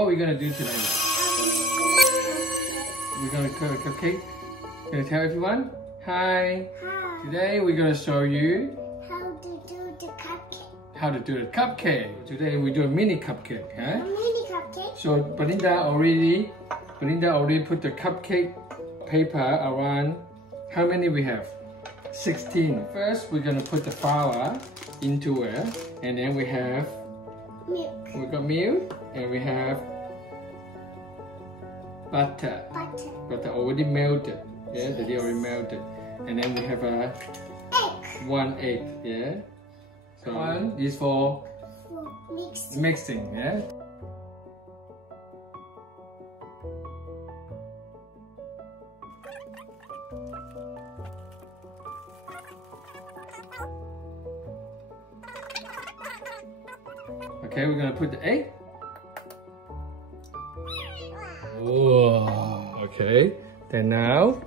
what are we gonna do today? We're gonna cook a cupcake. Gonna tell everyone, hi. Hi. Today we're gonna show you How to do the cupcake. how to do the cupcake. Today we do a mini cupcake, huh? A mini cupcake. So Belinda already put the cupcake paper around. How many we have? 16. First we're gonna put the flour into it, and then we have Milk. we got milk, and we have butter. Butter already melted. Yeah, the already melted. And then we have a Egg. 1 egg. Yeah. So one is for mixing. Yeah. Okay, we're gonna put the egg. Whoa. Okay. Then now.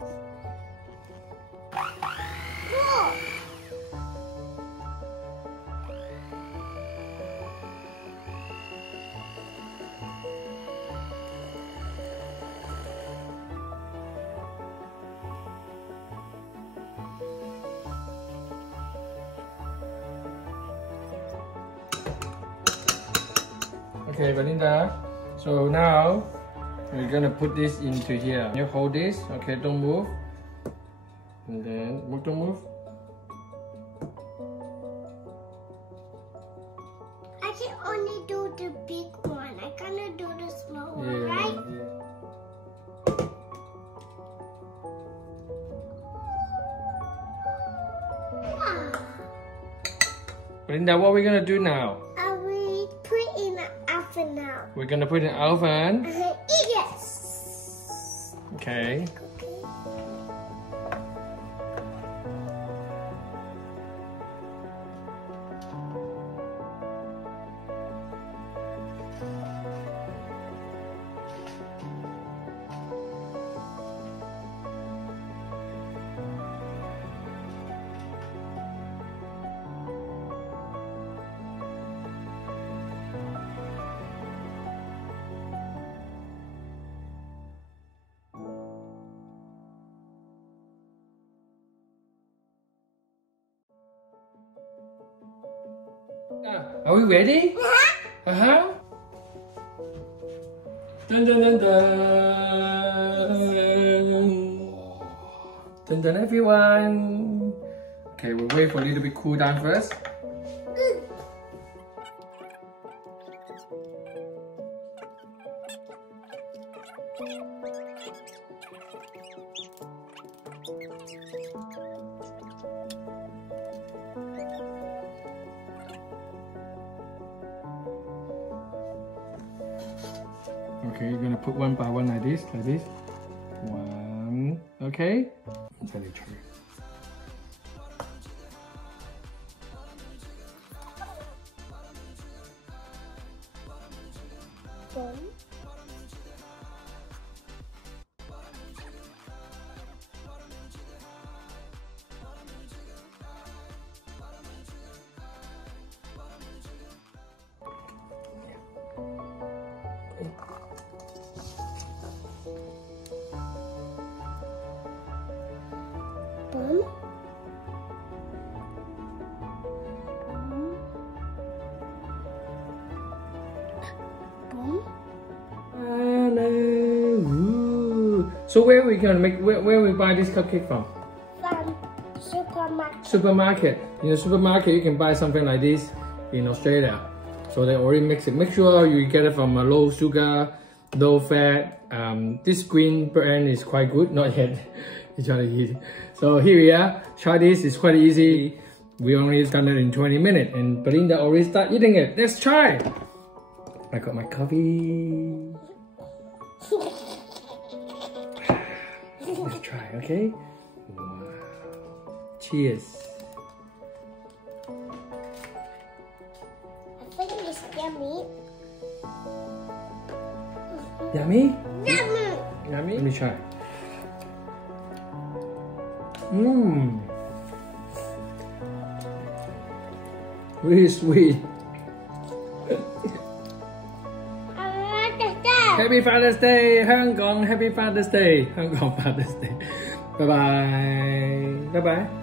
Okay, Belinda. So now we're gonna put this into here. You hold this. Okay, don't move. And then don't move. I can only do the big one. I cannot do the small one, Yeah, right? yeah. Belinda, what are we gonna do now? I will put in the oven now. We're gonna put it in the oven. Yes. Okay. Are we ready? Uh-huh. Dun dun dun dun. Dun dun everyone. Okay, we'll wait for a little bit cool down first. Okay, you're gonna put one by one like this, One, okay? Let me try. One. Boom. Boom. So where are we gonna make? Where we buy this cupcake from? From supermarket. Supermarket. In the supermarket, you can buy something like this in Australia. So they already mix it. Make sure you get it from a low sugar, low fat. This green brand is quite good. Not yet. You try to eat. So here we are. Try this. It's quite easy. We only done it in 20 minutes, and Belinda already start eating it. Let's try. I got my coffee. Let's try, okay? Wow. Cheers. I think it's yummy. Yummy? Yummy. Yummy? Let me try. Mmm. Really sweet. I want the Happy Father's Day， 香港 Happy Father's Day， 香港 Father's Day， 拜拜，拜拜。